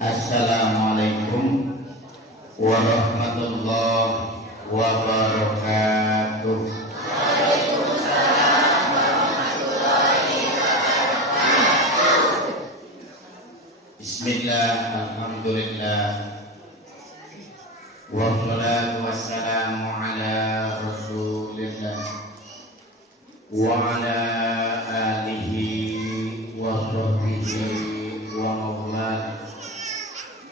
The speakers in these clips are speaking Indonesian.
Assalamualaikum warahmatullahi wabarakatuh. Waalaikumsalam warahmatullahi wabarakatuh. Bismillah, alhamdulillah, wassalatu wassalamu ala rasulillah wa ala alihi wa sahbihi wa maulana.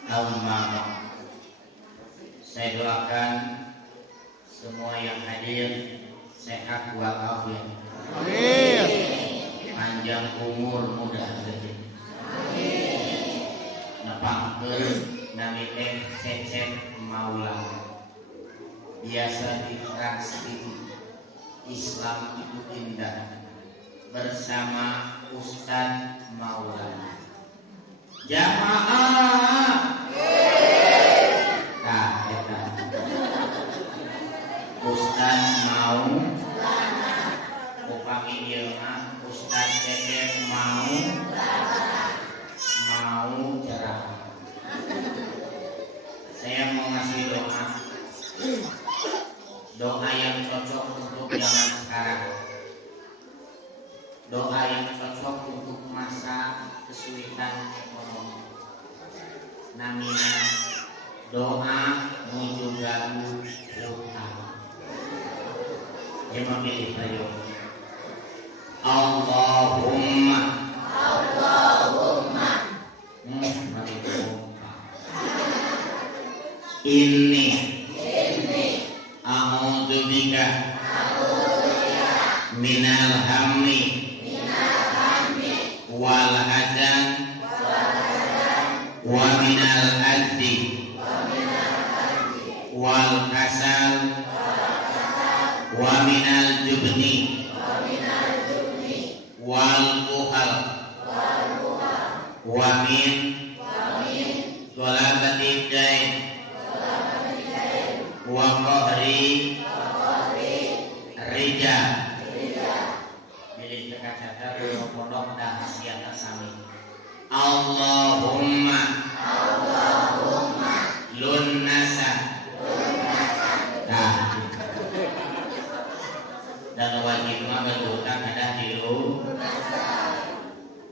Amma. Saya doakan semua yang hadir sehat walafiat. Amin. Panjang umur, mudah rezeki. Amin. Nepangkeun nami teh Cecep Maulana. Biasa di Trans TV. Islam itu indah bersama Ustadz Maulana. Jamaah. Nah, eta. Ustadz mau upami ieu mah Ustadz Cecep mau ceramah. Saya mau ngasih doa yang cocok untuk zaman sekarang, doa yang cocok untuk masa kesulitan ekonomi. Namina doa menuju gagu utang. Dia memilih tayo. Allahumma Inni a'udzubika minal hammi wal hazan wa minal azzi wal kasal wa minal jubni wal buhal wa min ghalabati dain wa qahri rijal. Milih cekak-cekak pondok dah hasiat sami. Allahumma lunnasa. Nah, dan wajib mah berhutang ada di lu.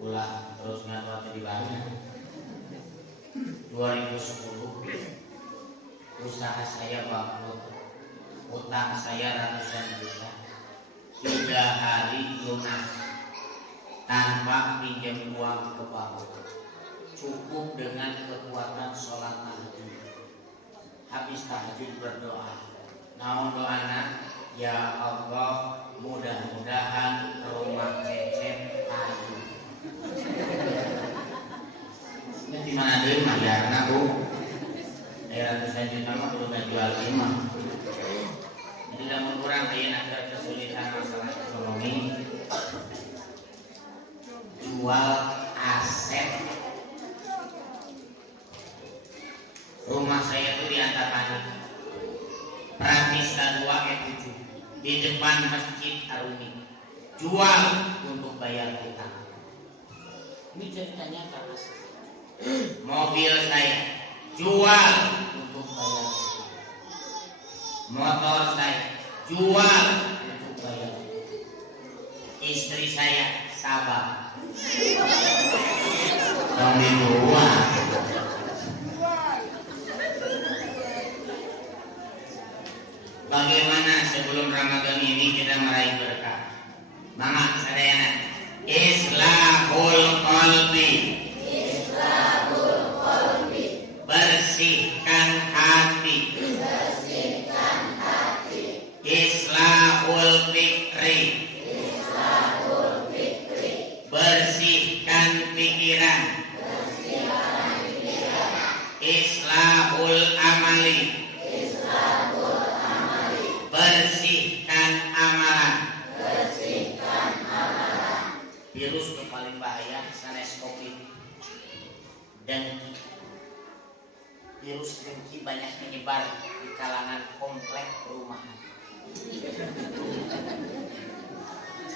Ulah terus ngatwa di baru. 2010 usaha saya bangkrut, utang saya ratusan juta, 3 hari lunas tanpa pinjam uang ke bank, cukup dengan kekuatan sholat tahajud. Habis tahajud berdoa, naon doana? Ya Allah, mudah-mudahan rumah Cecep aju. Ini di mana deh majarna Bu? Ratusan juta mah kudu jual imah. Jadi lamun kurang aya nak kesulitan masalah ekonomi, jual aset. Rumah saya itu di Antapani, Pratista 2 7 di depan Masjid Arumi. Jual untuk bayar utang. Ini ceritanya tak asli. Mobil saya jual untuk bayar utang. Motor saya jual untuk bayar utang. Istri saya sabar. Yang dijual. Bagaimana sebelum Ramadan ini kita meraih berkah? Mama sadayana Islahul qalbi. Bersihkan hati. Islahul fikri. Bersihkan pikiran. Islahul amali. Bersihkan amalan. Virus yang paling bahaya sanes COVID dan virus dengki banyak menyebar di kalangan komplek perumahan.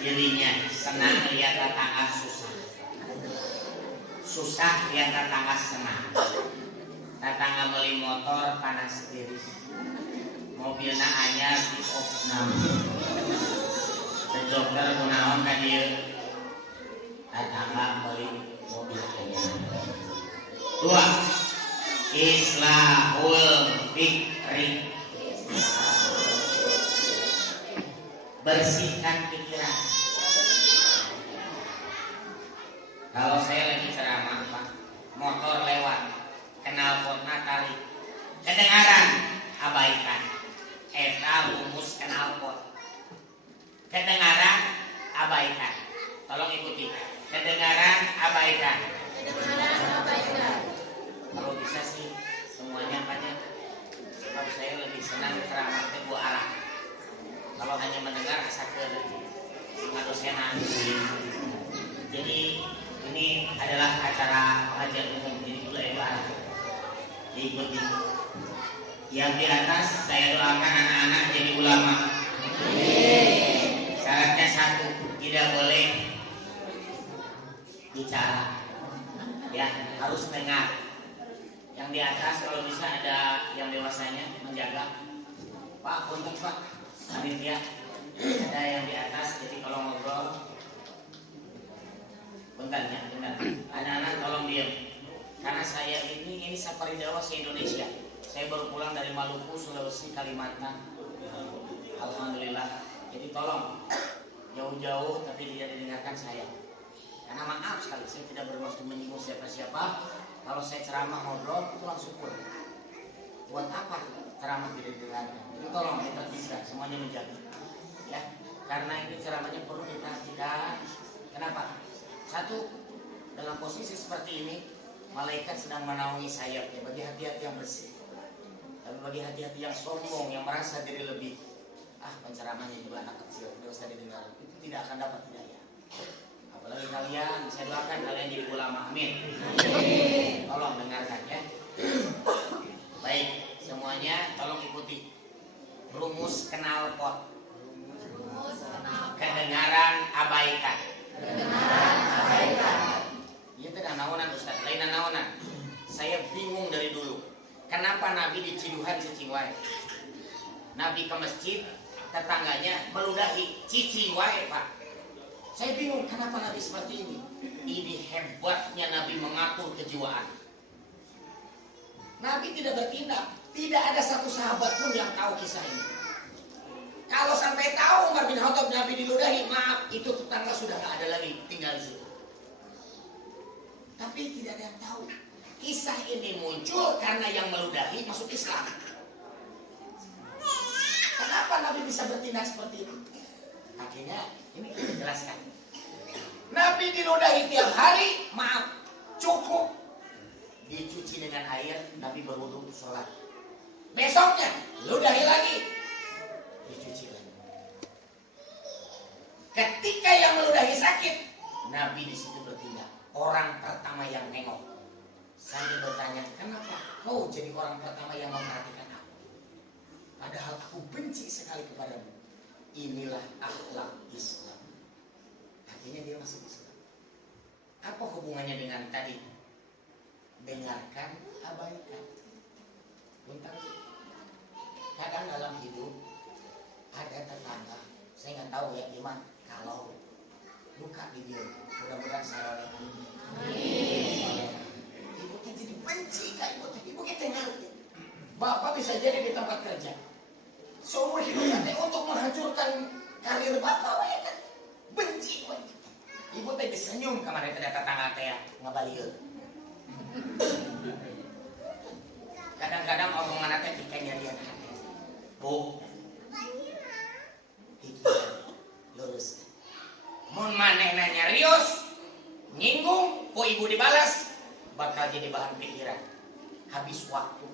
dirinya, senang lihat tetangga susah. Susah lihat tetangga senang. Tetangga beli motor panas diri. Mobilnya anyar di opnam. Dokter kunaon ka dieu? Tetangga beli mobil anyar. 2. Islahul fikri. Bersihkan pikiran. Kalau saya lagi ceramah, Pak, motor lewat, kenal potna tarik, kedengaran, abaikan. Eta rumus kenal pot. Kedengaran, abaikan. Tolong ikuti. Kedengaran, abaikan. Kalau bisa sih semuanya banyak. Sebab saya lebih senang ceramah ke dua arah. Kalau hanya mendengar asakeun atau saya nanti. Jadi ini adalah acara pengajian umum, jadi dua arah. Diikuti. Yang di atas saya doakan anak-anak jadi ulama. Syaratnya 1, tidak boleh bicara. Ya, harus dengar. Yang di atas kalau bisa ada yang dewasanya menjaga. Pak, punten Pak. Panitia ada yang di atas, jadi kalau ngobrol bentar ya, bentar. Anak-anak tolong diam. Karena saya ini Saparidawa se-Indonesia. Saya baru pulang dari Maluku, Sulawesi, Kalimantan. Alhamdulillah. Jadi tolong jauh-jauh tapi tidak didengarkan saya. Karena maaf sekali saya tidak bermaksud menyinggung siapa-siapa. Kalau saya ceramah ngobrol itu langsung pulang. Buat apa ceramah tidak didengarkan? Jadi tolong kita bisa semuanya menjaga. Ya, karena ini ceramahnya perlu diperhatikan. Kenapa? 1, dalam posisi seperti ini malaikat sedang menaungi sayapnya bagi hati-hati yang bersih. Tapi bagi hati-hati yang sombong, yang merasa diri lebih, penceramahnya juga anak kecil, tidak usah didengar, itu tidak akan dapat hidayah. Apalagi kalian, saya doakan kalian jadi ulama, amin. Tolong dengarkan ya. Baik, semuanya tolong ikuti rumus kenal pot. Kedengaran abaikan. Iya tidak naonan Ustaz, lain naonan. Saya bingung dari dulu. Kenapa Nabi di Ciduhan cicing wae? Nabi ke masjid, tetangganya meludahi cicing wae, Pak. Saya bingung kenapa Nabi seperti ini. Ini hebatnya Nabi mengatur kejiwaan. Nabi tidak bertindak. Tidak ada satu sahabat pun yang tahu kisah ini. Kalau sampai tahu Umar bin Khattab Nabi diludahi, maaf, itu tetangga sudah nggak ada lagi tinggal di situ. Tapi tidak ada yang tahu. Kisah ini muncul karena yang meludahi masuk Islam. Kenapa Nabi bisa bertindak seperti itu? Akhirnya ini kita jelaskan. Nabi diludahi tiap hari, maaf, cukup dicuci dengan air, Nabi berwudu sholat. Besoknya ludahi lagi, dicuci lagi. Ketika yang meludahi sakit, Nabi di situ bertindak. Orang pertama yang nengok. Saya bertanya, kenapa kau jadi orang pertama yang memperhatikan aku? Padahal aku benci sekali kepadamu. Inilah akhlak Islam. Akhirnya dia masuk Islam. Apa hubungannya dengan tadi? Dengarkan, abaikan. Bentar. Kadang dalam hidup ada tetangga, saya nggak tahu ya gimana. Kalau luka di dia, mudah-mudahan saya oleh ibu teh jadi benci kak ibu kita ngerti. Bapak bisa jadi di tempat kerja seumur hidupnya untuk menghancurkan karir bapak, ya kan? Benci. Ibu teh disenyum kemarin ada tetangga teh ngabalieur. Kadang-kadang omongan teh bikin nyarian hati. Bu, lurus. Mun manehna nyarios, nyinggung, ku ibu dibalas, bakal jadi bahan pikiran. Habis waktu.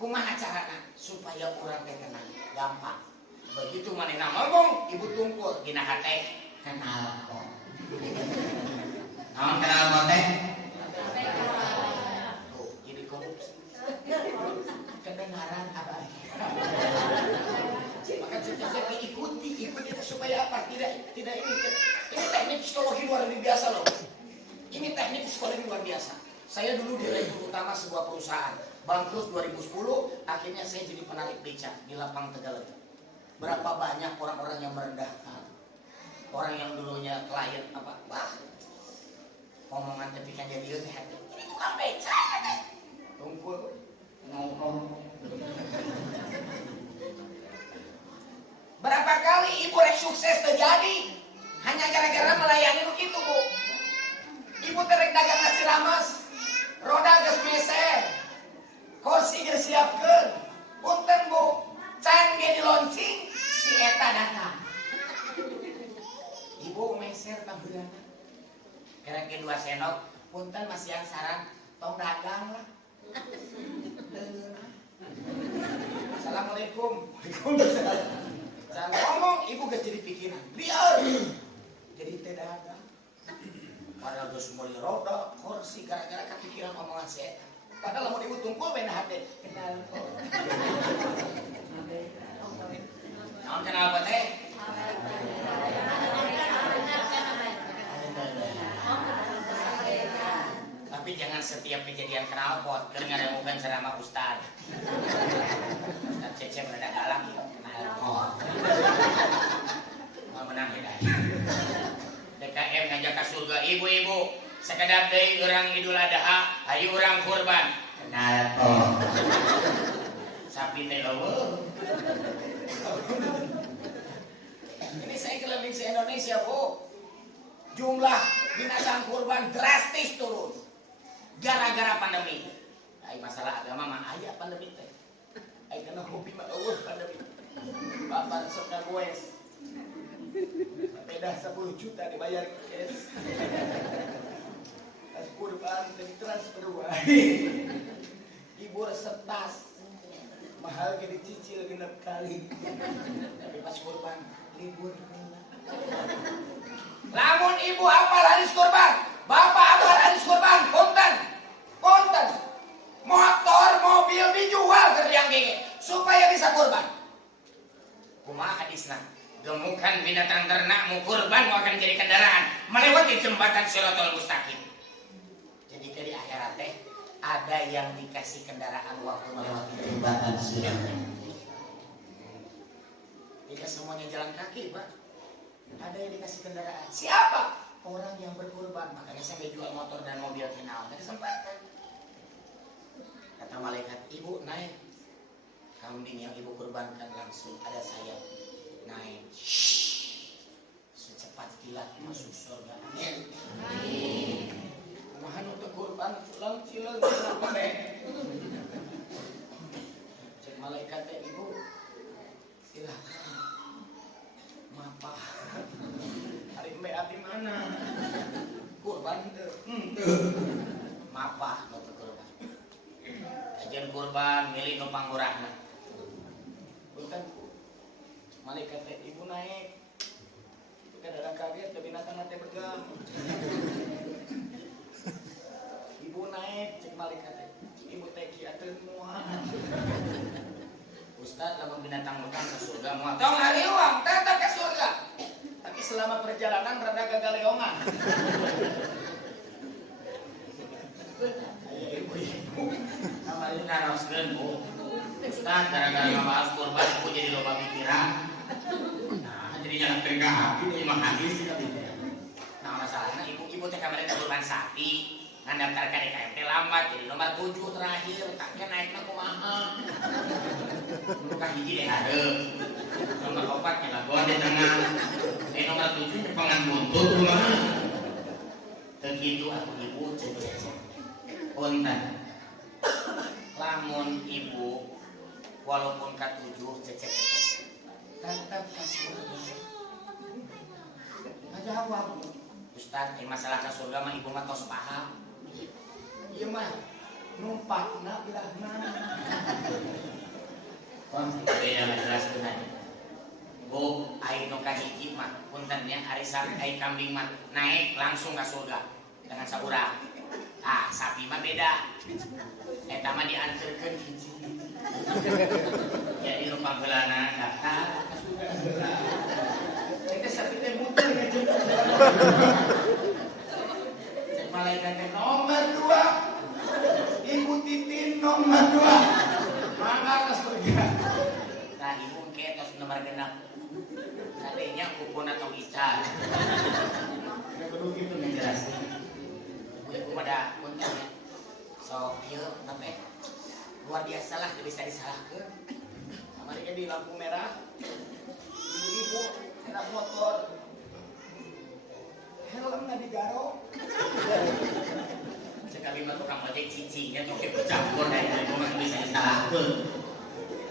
Kumaha carana supaya urang teh tenang, gampang. Begitu manehna ngomong, ibu tungkul dina hate kenal pot. Naon kenal pot teh? Tuh, jadi korupsi. Kedengaran apa? Maka saya ikuti itu supaya apa? Tidak ini teknik psikologi luar biasa loh. Ini teknik psikologi luar biasa. Saya dulu direktur utama sebuah perusahaan, bangkrut 2010, akhirnya saya jadi penarik beca di Lapang Tegalega. Berapa banyak orang-orang yang merendahkan, orang yang dulunya klien apa, wah, omongan tapi kan jadi hati. Ini tukang beca, tungkul, ngomong. Berapa kali ibu rek sukses terjadi hanya gara-gara melayani begitu bu. Ibu terek dagang nasi rames, roda geus meser, kursi geus siapkeun, punten bu, can ge di launching si eta datang. Ibu meser baheulana, kerek ge 2 sendok, punten masih yang saran tong dagang lah. Assalamualaikum. Waalaikumsalam. Jangan ngomong, ibu gak jadi pikiran. Biar jadi teh dagang. Padahal geus meuli roda, kursi gara-gara kepikiran omongan si eta. Padahal lamun ibu tungkul we hade. Kenal kok. Naon kenal apa teh? Tapi jangan setiap kejadian knalpot keur ngaremukeun ceramah ustad. Ustad Cecep rada galak knalpot. Mau menang hidayah. DKM ngajak ka surga ibu-ibu, sakedap deui urang Idul Adha, hayu urang kurban. Knalpot. Sapi teh eueuh. Ini saya keliling se-Indonesia, Bu. Jumlah binatang kurban drastis turun. Gara-gara pandemi. Ai masalah agama mah aya pandemi teh. Ai kana hobi mah eueuh pandemi. Bapak sok ngagoes. Beda 10 juta dibayar cash. Pas kurban teh transfer wae. Ibu resep tas. Mahal ge dicicil genep kali. Tapi pas kurban libur heula. Lamun ibu apal hadis kurban, bapak apal hadis kurban, punten. Motor, mobil dijual ke liang gege supaya bisa kurban. Kumaha hadisna? Gemukan binatang ternak mau kurban mau akan jadi kendaraan melewati jembatan Shiratal Mustaqim. Jadi dari akhirat teh ada yang dikasih kendaraan waktu melewati jembatan Shiratal. Tidak semuanya jalan kaki, Pak. Ada yang dikasih kendaraan. Siapa? Orang yang berkurban. Makanya sampai jual motor dan mobil kenal. Ada kesempatan. Kata malaikat, ibu naik. Kambing yang ibu kurbankan langsung ada sayap. Naik. Secepat kilat masuk surga. Amin. Kumaha untuk kurban pulang cileung kenapa teh? Cek malaikat teh ibu. Silakan. Mapah. Hari mbak di mana? Kurban teu. Mapah untuk kurban. Ajen kurban milih nu pangurahna. Punten malaikat teh ibu naik. Kadang kaget ke binatang teh begang. Ibu naik cek malaikat teh. Ibu teh kiateun moal. Ustaz lamun binatang begang ke surga moal. Tong hari uang tetap ke surga. Tapi selama perjalanan rada gagaleongan. Ibu-ibu. Kamarin naroskeun, Bu. Ustaz gara-gara ngabahas kurban ibu jadi loba pikiran. Nah, jadi jangan tega hati di imah hadis tadi. Nah, masalahnya ibu-ibu teh kamarin kurban sapi, ngandaftar ka DKM teh lambat jadi nomor 7 terakhir, taknya naikna kumaha. Nomor kahiji deh hareup. Nomor 4 nya lagon di tengah. Nomor 7 nyepengan buntut kumaha. Teu kitu atuh ibu ceuk. Punten. Lamun ibu walaupun ke-7 cecek tetap kasih ngajawab. Ustaz, masalah ke surga mah ibu mah tos paham. Ieu mah numpakna bilahna. Kon beda jelas benar. Bu, ai nu kahiji mah punten nya ari sapi ai kambing mah naik langsung ka surga dengan saurang. Ah, sapi mah beda. Eta mah dianterkeun hiji. Jadi nu panggeulana daftar ka surga. Cek malaikatnya nomor 2. Ibu Titin nomor 2. Mangga ke surga. Nah ibu ketos nomor genap. Tadinya kupuna tong icar. Udah kudu gitu menjelaskan. Ibu pada puntangnya. So, iya, tapi luar biasa lah, tidak bisa disalahkan. Kemarin di lampu merah, ibu-ibu, enak motor, helmnya digarong. Sekali mah tukang ojek cicinya tuh kayak bercampur dari ibu masih bisa disalahkan.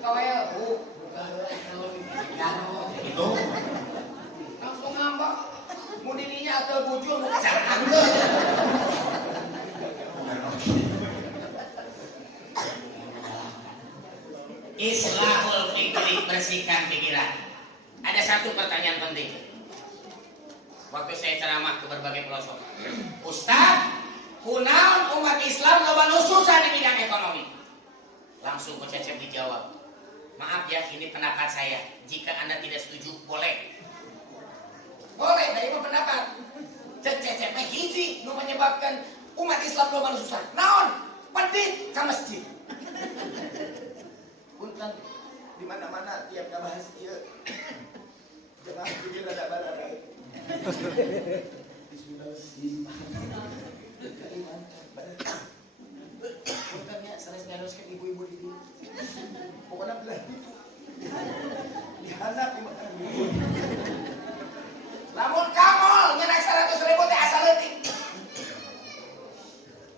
Kau ya, bu, helm digarong, gitu. Langsung ngambak, mau dirinya atau bujur, mau kesarangan. Islahul fikri, bersihkan pikiran. Ada satu pertanyaan penting. Waktu saya ceramah ke berbagai pelosok, Ustaz, kunaon umat Islam loba susah di bidang ekonomi? Langsung Coach Cecep dijawab, maaf ya, ini pendapat saya. Jika Anda tidak setuju, boleh. Boleh, dari pendapat. Cecep hiji nu menyebabkan umat Islam loba susah. Naon? Pedit ka masjid. Punten di mana-mana tiap bahas ieu. Jemaah pikir ada barada. Di Sulawesi. Keiman barada. Punten ya sanes ngaroskeun ibu-ibu di dieu. Pokona belah. Dihanap di makan ibu. Lamun kamol nyenak 100.000 teh asal leutik.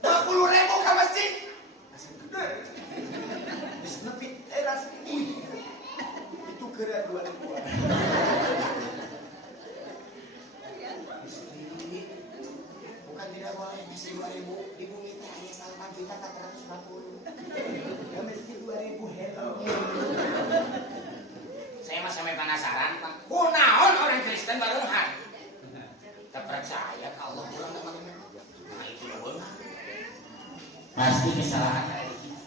50.000 ka masjid. Disnepit teras itu kira 2.000. Bukan tidak boleh mesti 2.000 di bumi teh hanya 8.450. Ya mesti 2.000 hello. Saya mah sampai penasaran, Pak. Kunaon orang Kristen barengan? Terpercaya ke Allah pulang namanya. Nah itu loh. Pasti kesalahan dari kita.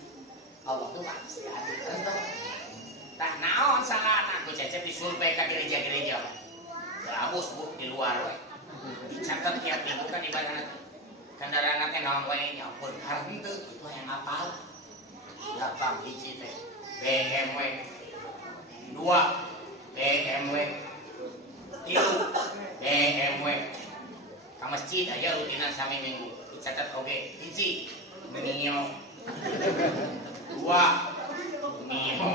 Allah tuh pasti ada. Nah, naon salah anakku Cecep disurvei ke gereja-gereja. Terabus bu di luar we. Dicatat tiap minggu kan ibaratnya kendaraan nanti naon we nyampur henteu itu yang apal. Datang hiji teh BMW 2 BMW 3 BMW ka masjid aja rutinan sami minggu dicatat oge hiji Mio 2 Mio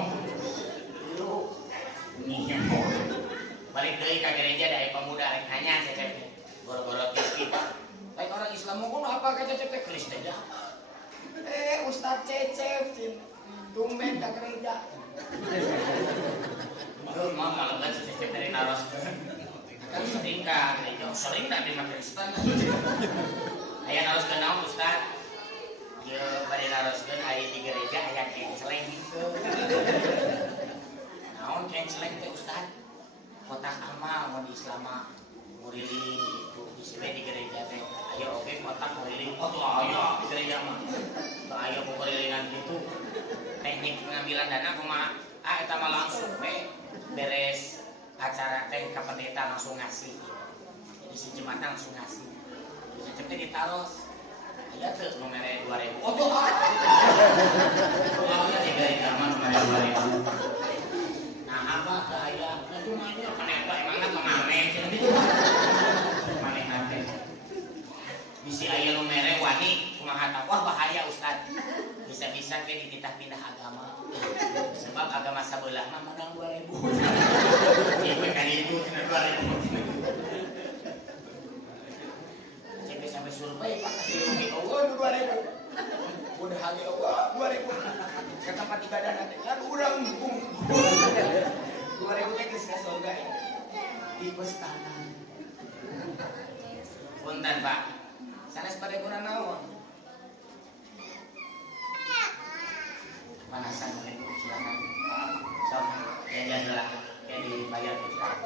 balik deui ka gereja dari pemuda nanya Cecep goro-goro kita baik orang Islam mau apa ka Cecep teh Kristen dah Ustaz Cecep tumben ka gereja mau malam kan Cecep dari naros kan sering ka gereja sering dah di Kristen aya naros kenal Ustaz ya bari naroskeun aya di gereja aya kenceleng gitu. Naon kenceleng teh Ustaz? Kotak amal mun di Islam muriling gitu. Di sini di gereja teh aya oge kotak muriling. Oh tuh aya di gereja mah. Teu aya murilingan gitu. Teknik pengambilan dana kumaha? Eta mah langsung we beres acara teh ka pendeta langsung ngasih. Jadi si jemaat langsung ngasih. Cecep teh ditaros. Iya tuh nomornya 2.000. Oh tuh awalnya di gereja mah nomornya 2.000. Nah apa kaya itu mah itu peneta emangnya pengamen gitu. Maneh nate. Bisi aya nomere wani kumaha wah bahaya Ustaz. Bisa-bisa ke dititah pindah agama. Sebab agama sabelah mah menang 2.000. Ieu kan itu 2.000. Sampai survei Pak Haji Ogo 2.000 udah Haji Ogo 2.000 ke tempat ibadah nanti kan urang 2.000 teh geus ka surga di Bestana punten Pak sanes pada guna naon panasan oleh silakan sok jajan lah kayak dibayar Ustaz.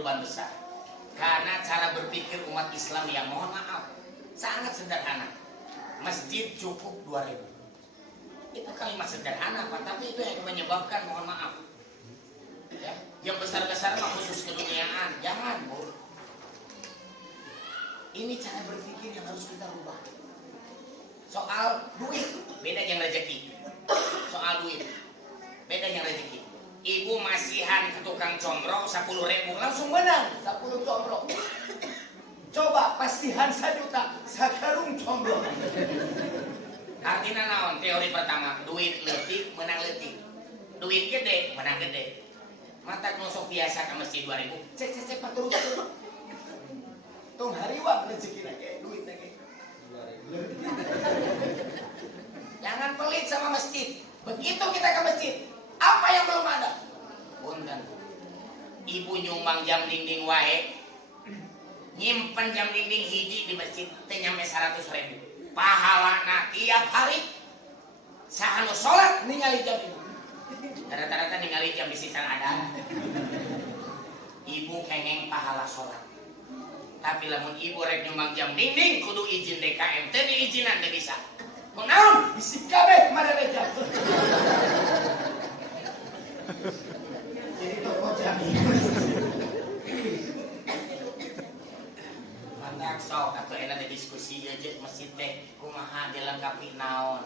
perubahan besar. Karena cara berpikir umat Islam yang mohon maaf sangat sederhana. Masjid cukup 2.000. Itu kalimat sederhana Pak, tapi itu yang menyebabkan mohon maaf. Ya, yang besar-besar mah khusus keduniaan, jangan Bu. Ini cara berpikir yang harus kita rubah. Soal duit, beda yang rezeki. Soal duit, beda yang rezeki. Ibu masihan ke tukang combro 10.000, langsung menang 10 combro. Coba pasihan 1 juta, sakarung combro. Artinya naon? Teori pertama, duit leutik menang leutik. Duit gede menang gede. Mata nusuk biasa ke masjid 2.000, cek terus. Tong hariwang rezeki lagi, duit lagi. Jangan pelit sama masjid. Begitu kita ke masjid, apa yang belum ada? Punten. Ibu nyumbang jam dinding wae, nyimpen jam dinding hiji di masjid teh nyampe 100.000. Pahalana tiap hari sahanu sholat ningali jam ibu. Rata-rata ningali jam bisi can ada. Ibu kengeng pahala sholat. Tapi lamun ibu rek nyumbang jam dinding kudu izin DKM, teu diizinan teu bisa. Kunaon? Bisi kabeh marere jam. Jadi toko jam. Mantak sok atuh enak diskusi aja masjid teh kumaha dilengkapi naon.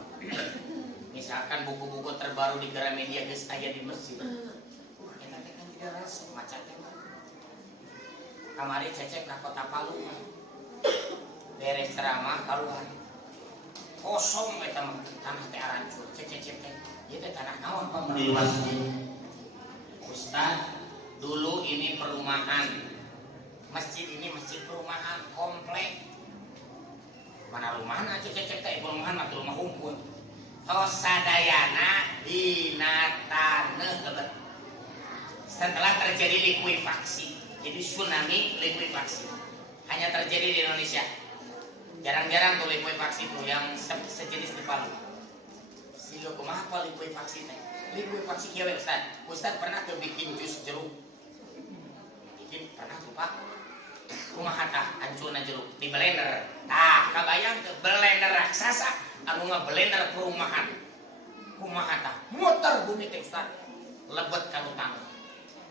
Misalkan buku-buku terbaru di Gramedia geus aya di masjid. Eta teh kan tidak rasa maca teh. Kamari cecep ka Kota Palu. Beres ceramah kaluar. Kosong eta mah tanah teh arancur. Cecep teh. Ieu teh tanah naon Pak di luar sini? Ustaz, dulu ini perumahan. Masjid ini masjid perumahan komplek. Mana rumahna cecep teh perumahan mah rumah hunkul. Tos sadayana dina taneuh lebet. Setelah terjadi likuifaksi, jadi tsunami likuifaksi hanya terjadi di Indonesia. Jarang-jarang tuh likuifaksi tuh yang sejenis di Palu. Silo kumaha apa likuifaksi teh? Likuifaksi kieu Ustaz. Ustaz pernah tuh bikin jus jeruk. Bikin pernah tuh Pak. Kumaha tah hancurna jeruk di blender. Tah kabayang ke blender raksasa anu ngablender perumahan. Kumaha tah? Muter bumi teh Ustaz. Lebet ka lutang.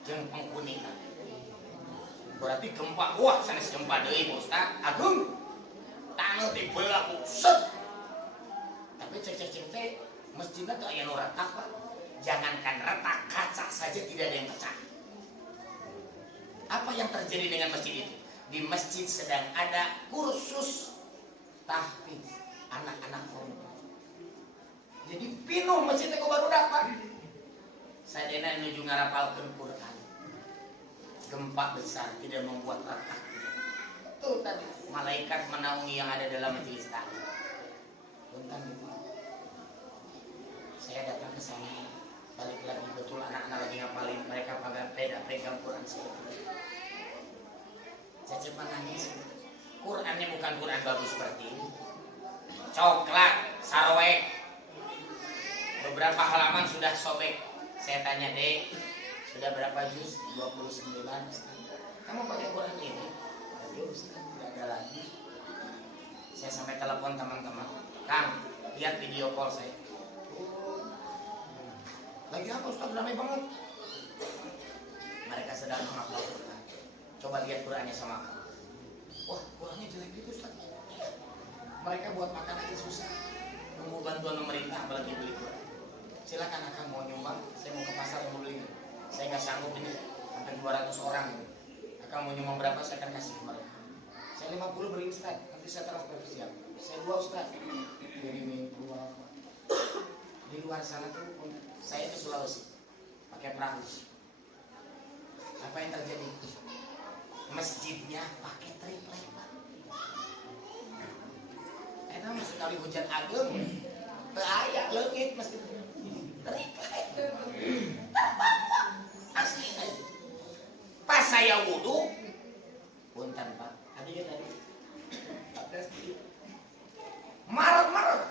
Jeung pengkuningan. Berarti gempa, wah sanes gempa deui Ustaz. Agung. Taneuh dibelah ku set. Tapi cek teh masjidna teu aya nu retak, Pak. Jangankan retak, kaca saja tidak ada yang pecah. Apa yang terjadi dengan masjid itu? Di masjid sedang ada kursus tahfidz anak-anak perempuan. Jadi pinuh masjid teh ku barudak, Pak. Sadena nuju ngarapalkeun Quran. Gempa besar tidak membuat retak. Tuh tadi malaikat menaungi yang ada dalam majelis taklim. Punten gitu. Saya datang ke sana, balik lagi betul anak-anak lagi ngapalin, mereka pegang Quran seperti itu. Saya cepat nangis. Qurannya bukan Quran bagus seperti ini. Coklat, sarwek. Beberapa halaman sudah sobek. Saya tanya, Dek, sudah berapa juz? 29. Kamu pakai Quran ini? Aduh, Ustaz, tidak ada lagi. Saya sampai telepon teman-teman. Kang, lihat video call saya. Lagi apa Ustaz? Ramai banget. Mereka sedang menghafal Quran. Coba lihat Qurannya sama kamu. Wah, Qurannya jelek gitu Ustaz. Mereka buat makan aja susah. Nunggu bantuan pemerintah apalagi beli Quran. Silakan akan mau nyumbang, saya mau ke pasar mau beli. Saya nggak sanggup ini sampai 200 orang ini. Akan mau nyumbang berapa saya akan kasih ke mereka. Saya 50 beri Ustaz, nanti saya transfer siap. Saya 2 Ustaz. Ini 2. Di luar sana tuh saya ke Sulawesi pakai perahu. Apa yang terjadi? Masjidnya pakai triplek. Enak sekali hujan ageng. Teu aya leungit masjid. Triplek. Asli aja. Pas saya wudu, punten Pak. Tadi. Marah.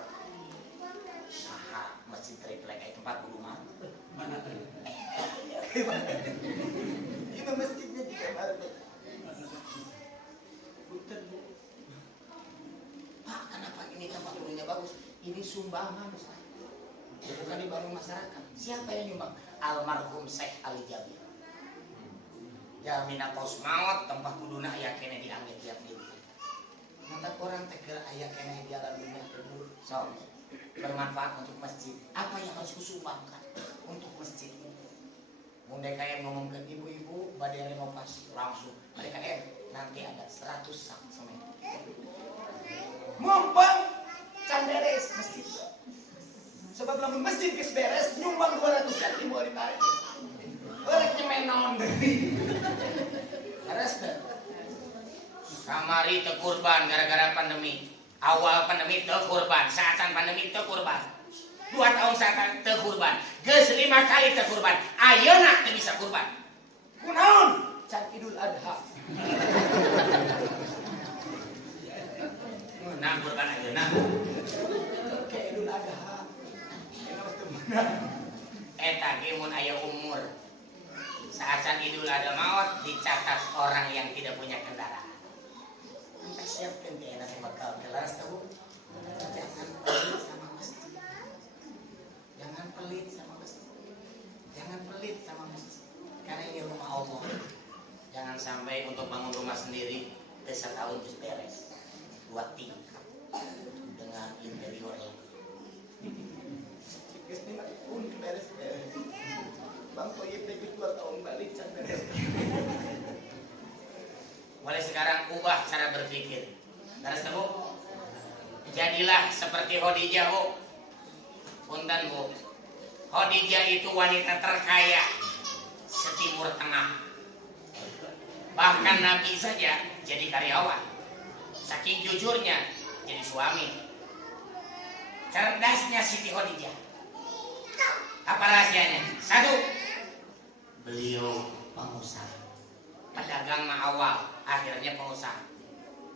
Saha masjid triplek tempat wudu mah. Mana? Ini masjidnya juga baru. Pak, kenapa ini tempat dulunya bagus? Ini sumbangan, Ustaz. Bukan dibangun masyarakat. Siapa yang nyumbang? Almarhum Syekh Ali Jabir. Jamina pos maut tempat kuduna aya kene diambil tiap minggu. Mantap orang teker aya kene di alam dunia kedua. So, bermanfaat untuk masjid. Apa yang harus kusumbangkan untuk masjid ini? Mundai kayak ngomong ke ibu-ibu badai renovasi langsung. Mereka nanti ada 100 sak semen. Mumpang can beres masjid. Sebab lamun masjid geus beres nyumbang 200 sak ibu ditarik. Orang nyemenon deui. Beres teh. Kamari teu kurban gara-gara pandemi. Awal pandemi teu kurban, saatan pandemi teu kurban. 2 tahun saatan teu kurban. Geus 5 kali teu kurban. Ayeuna teu bisa kurban. Kunaon? Can Idul Adha. Nah, kurban ayeuna. Ke Idul Adha. Eta teu beunang. Eta ge mun aya umur. Saatan Idul Adha maut dicatat orang yang tidak punya kendaraan. Kita siapkan ke enak bakal kelas tahu. Jangan pelit sama masjid. Jangan pelit sama masjid. Jangan pelit sama masjid. Karena ini rumah Allah. Jangan sampai untuk bangun rumah sendiri setahun terus beres. 2 tingkat dengan interior lagi. Geus 5 tahun beres. Bang Toyib teh 2 tahun balik can beres. Mulai sekarang ubah cara berpikir. Terus Bu, jadilah seperti Khadijah Bu. Punten Bu. Khadijah itu wanita terkaya setimur tengah. Bahkan Nabi saja jadi karyawan. Saking jujurnya jadi suami. Cerdasnya Siti Khadijah. Apa rahasianya? 1. Beliau pengusaha. Pedagang mah awal, akhirnya pengusaha.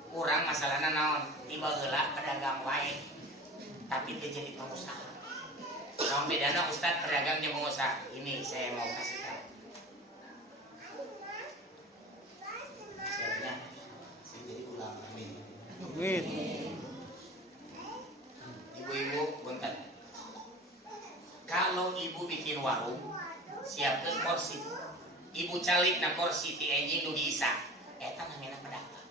Kurang masalahnya naon, tiba heula pedagang wae. Tapi dia jadi pengusaha. Naon bedana Ustaz pedagang jeung pengusaha? Ini saya mau kasih tahu. Saya jadi ulama amin. Amin. Ibu-ibu punten. Kalau ibu bikin warung, siapkan kursi. Ibu calik na kursi ti enjing nu diisa. Eta namina pedagang.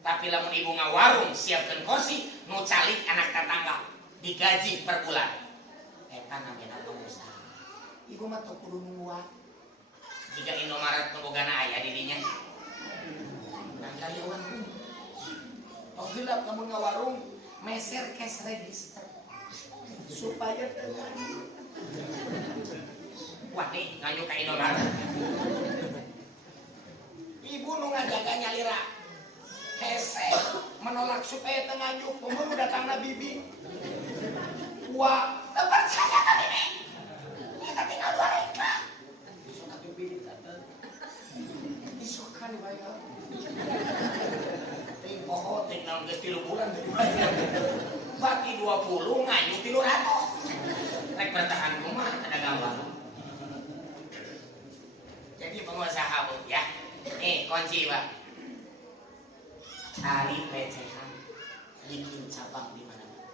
Tapi lamun ibu ngawarung siapkan kursi nu calik anak tetangga digaji per bulan. Eta namina pengusaha. Ibu mah teu kudu nguat. Jika Indomaret nu bogana aya di dinya. Nah karyawan pun. Oh heula lamun ngawarung meser cash register. Supaya tenang. Wah nih nganyuk ka Indomaret. Ibu nu ngajaganya lira. Hese menolak supaya tenganyuk. Pemburu datang na bibi. Wah, tempat saya kan ini. Kita tinggal 2 reka. Besok atuh bibi kata. Isokan bayar. Ting poho ting naon geus 3 bulan dari bayar. Bagi 20 nganyuk 300. Rek bertahan rumah ada gambar. Jadi pengusaha Bu ya. Nih kunci Pak. Cari pelecehan, bikin cabang di mana-mana.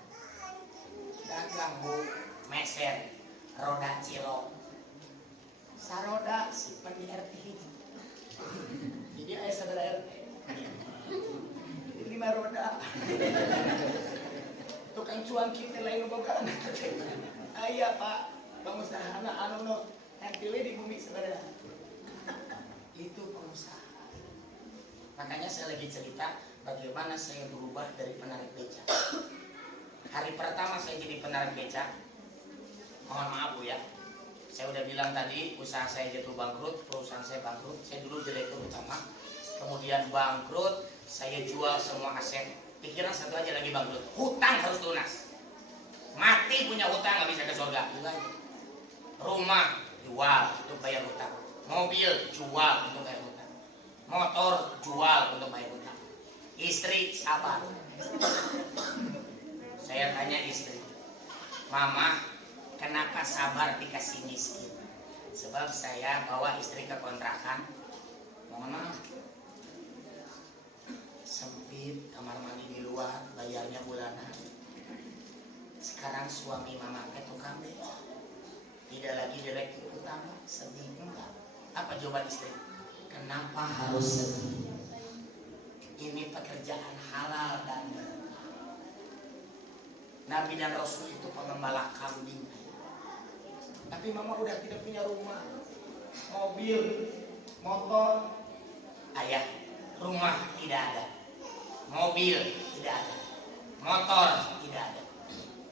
Dagang Bu, meser, roda cilok. Saroda simpan di RT. Jadi ayah saudara RT. 5 roda. Tukang cuan kita lain boga anak. Ayah Pak, pengusaha anak anu nanti di bumi saudara. Itu pengusaha. Makanya saya lagi cerita bagaimana saya berubah dari penarik beca. Hari pertama saya jadi penarik beca. Mohon maaf Bu ya. Saya udah bilang tadi usaha saya jatuh bangkrut, perusahaan saya bangkrut. Saya dulu direktur utama. Kemudian bangkrut, saya jual semua aset. Pikiran satu aja lagi bangkrut. Hutang harus lunas. Mati punya hutang nggak bisa ke surga. Rumah jual untuk bayar hutang. Mobil jual untuk bayar hutang. Motor jual untuk bayar hutang. Istri sabar. Saya tanya istri, Mama, kenapa sabar dikasih miskin? Sebab saya bawa istri ke kontrakan. Mohon maaf. kamar mandi di luar, bayarnya bulanan. Sekarang suami mama tukang beca, tidak lagi direktur utama. Sedih enggak? Apa jawaban istri? Kenapa harus sedih? Ini pekerjaan halal dan berkah. Nabi dan Rasul itu pengembala kambing. Tapi mama udah tidak punya rumah, mobil, motor. Ayah, rumah tidak ada, mobil tidak ada, motor tidak ada.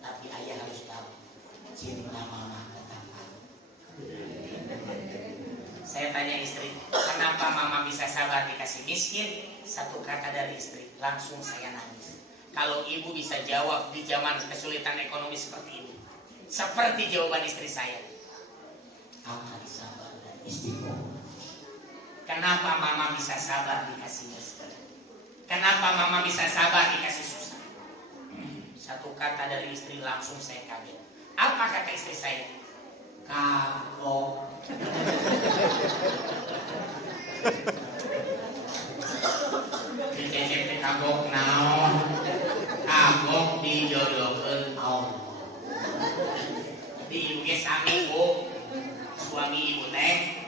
Tapi ayah harus tahu, cinta mama tetap ada. Saya tanya istri, kenapa mama bisa sabar dikasih miskin? Satu kata dari istri, langsung saya nangis. Kalau ibu bisa jawab di zaman kesulitan ekonomi seperti ini, seperti jawaban istri saya, akan sabar dan istiqomah. Kenapa mama bisa sabar dikasih miskin? Kenapa mama bisa sabar dikasih susah? Satu kata dari istri langsung saya kaget. Apa kata istri saya? Kagok. Dicecep kagok naon? Kagok dijodohkeun Allah. Jadi ibu ge sami bu, suami ibu teh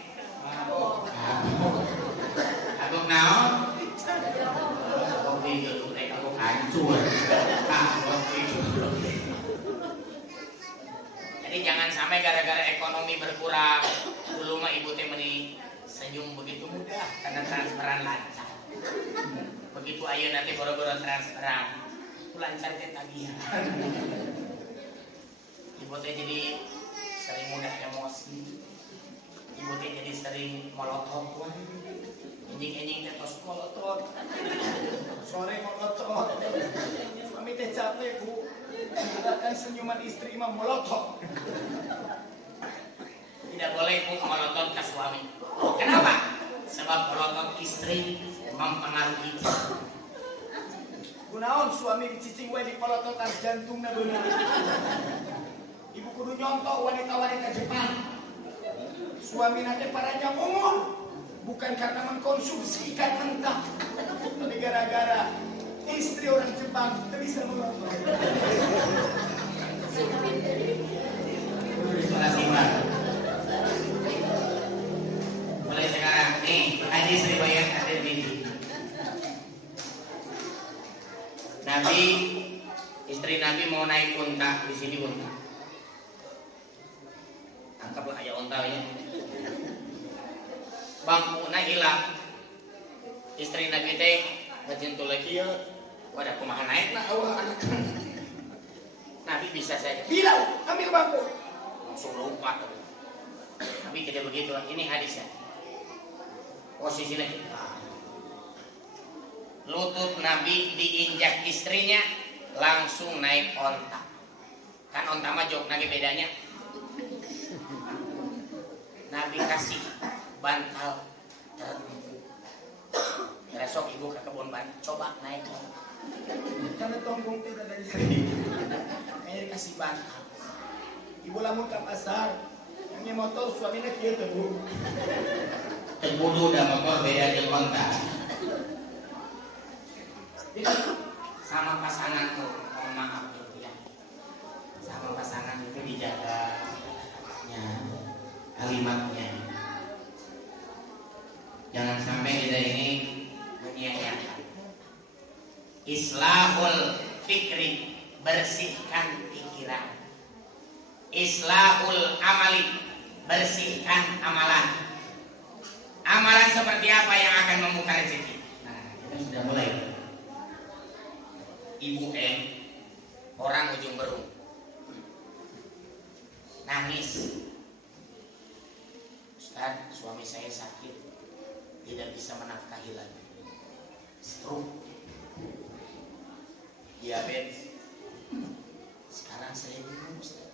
kagok naon? Kagok dijodohkeun teh kagok hancur. Kagok dijodohkeun. Jadi jangan sampai gara-gara ekonomi berkurang, dulu mah ibu teh meni senyum begitu mudah karena transferan lancar. Begitu ayo nanti boro-boro transferan, itu lancar teh tagihan. Ibu teh jadi sering mudah emosi. Ibu teh jadi sering molotot. Enjing-enjing teh tos molotot. Sore molotot. Suami teh capek bu. Bahkan senyuman istri mah molotot. Tidak boleh bu molotot ke suami. Kenapa? Sebab molotot istri mempengaruhi. Kunaon suami cicing wae dipolototan jantungna beunang. Ibu kudu nyontok wanita-wanita Jepang. Suami nanti paranya ngomong bukan karena mengkonsumsi ikan mentah, tapi gara-gara istri orang Jepang tidak bisa melotot. Mulai sekarang nih Haji Sri Bayat hadir di Nabi, istri Nabi mau naik unta di sini unta. Anggaplah aja unta ya. Bangkuna hilang. Istri Nabi teh ngejentul lagi ya. Wadah kumaha naik lah awak anak. Nabi bisa saja. Bilau, ambil bangku. Langsung lompat. Nabi tidak begitu. Ini hadisnya. Posisinya kita. Lutut Nabi diinjak istrinya, langsung naik onta. Kan onta mah jok lagi bedanya. Nabi kasih bantal terempuk. Besok ibu ke kebun ban, coba naik onta. Karena tonggong tidak dari sini. Kayaknya dikasih bantal. Ibu lamun ke pasar, yang motor suaminya kieu teh bu. Terbudu dan motor beda jeung onta. Sama pasangan tuh, mohon maaf gitu ya. Sama pasangan itu dijaga kalimatnya. Jangan sampai kita ini menyia-nyiakan. Islahul fikri, bersihkan pikiran. Islahul amali, bersihkan amalan. Amalan seperti apa yang akan membuka rezeki? Nah, kita sudah mulai. Ibu M, orang ujung berung, nangis. Ustaz, suami saya sakit, tidak bisa menafkahi lagi, stroke, diabetes. Sekarang saya bingung Ustaz.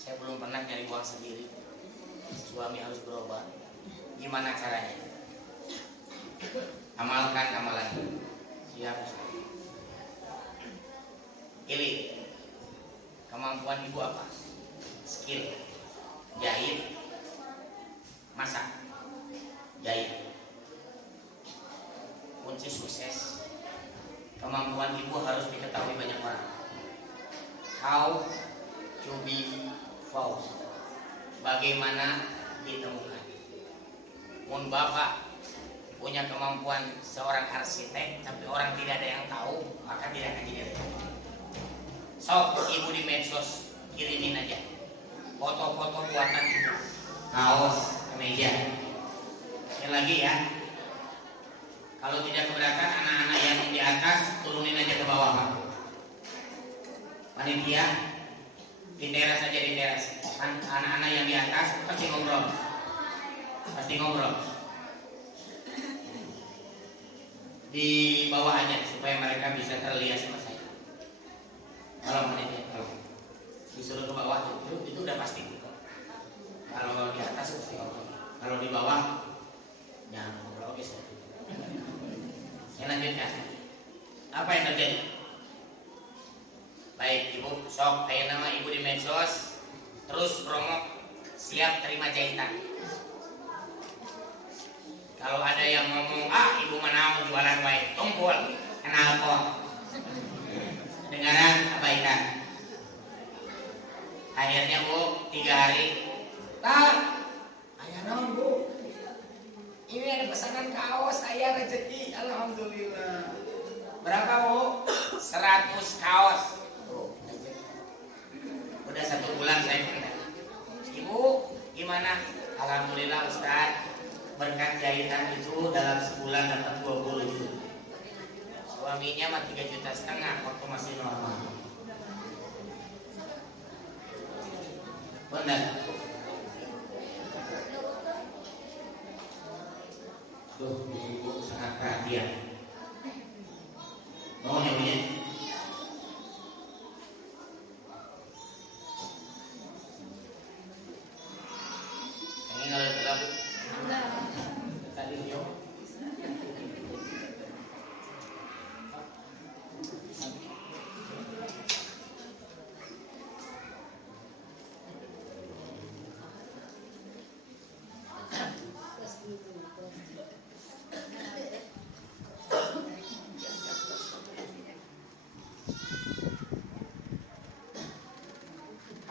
Saya belum pernah nyari uang sendiri. Suami harus berobat. Gimana caranya? Amalkan amalan. Siap Ustaz. Pilih kemampuan ibu apa? Skill jahit, masak, jahit. Kunci sukses Kemampuan ibu harus diketahui banyak orang. How to be found. Bagaimana ditemukan. Mun bapak punya kemampuan seorang arsitek, tapi orang tidak ada yang tahu, maka tidak akan jadi rezeki. Sok ibu di medsos kirimin aja foto-foto buatan ibu, kaos, kemeja. Sekali lagi ya, kalau tidak keberatan anak-anak yang di atas turunin aja ke bawah. Panitia di teras aja, di teras. Anak-anak yang di atas pasti ngobrol, di bawah aja supaya mereka bisa terlihat sama saya. Kalau panitia disuruh ke bawah itu udah pasti. Kalau di atas pasti ngobrol, kalau di bawah jangan ngobrol. Oke, saya lanjutkan. Apa yang terjadi? Baik ibu, sok kayak nama ibu di medsos, terus promo siap terima jahitan. Kalau ada yang ngomong, ibu mana mau jualan wae, tumpul, kenal kok. Dengaran abaikan. Akhirnya bu, 3 hari. Ayah naon bu? Ini ada pesanan kaos, saya rezeki, alhamdulillah. Berapa bu? 100 kaos. Udah 1 bulan saya kena. Ibu, gimana? Alhamdulillah Ustaz. Berkat jahitan itu dalam sebulan dapat 20 juta. Suaminya mah 3,5 juta waktu masih normal. Benar. Tuh, ibu sangat perhatian. Mau nyamunya? Ini kalau gelap. Tadi yo.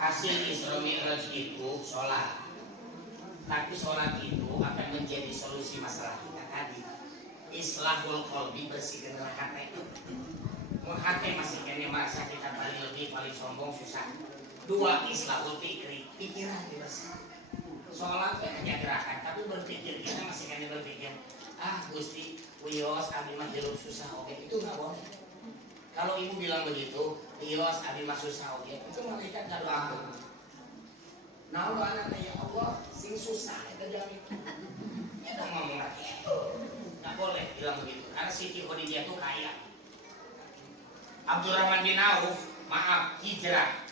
Hasil Isra Mi'raj itu sholat. Tapi sholat itu akan menjadi solusi masalah kita tadi. Islahul qalbi, bersihkan hati. Mun hati masih kene merasa kita paling lebih, paling sombong, susah. 2, islahul fikri, pikiran dibersih. Sholat hanya gerakan, tapi berpikir kita masih kene berpikir, Gusti, wios abi mah hirup susah, oke, itu nggak boleh. Kalau ibu bilang begitu, wios abi mah susah, oke, itu malaikat nggak doaku. Nah, anaknya ya Allah, sing susah itu jamin. Ya udah ngomong lagi itu, nggak boleh bilang begitu. Karena Siti Khadijah itu kaya. Abdurrahman bin Auf, maaf, hijrah.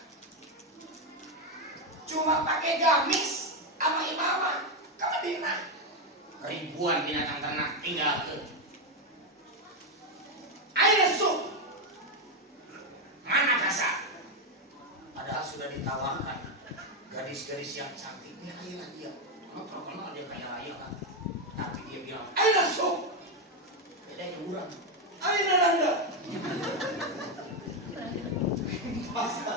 Cuma pakai gamis sama imamah ke Madinah. Ribuan binatang ternak tinggal ke. Ayo sup, mana kasar? Padahal sudah ditawarkan gadis-gadis yang cantik, ya ayolah dia. Karena terkenal dia kaya raya kan. Tapi dia bilang, ayo sup. Bedanya urang. Ayo nanda. Masa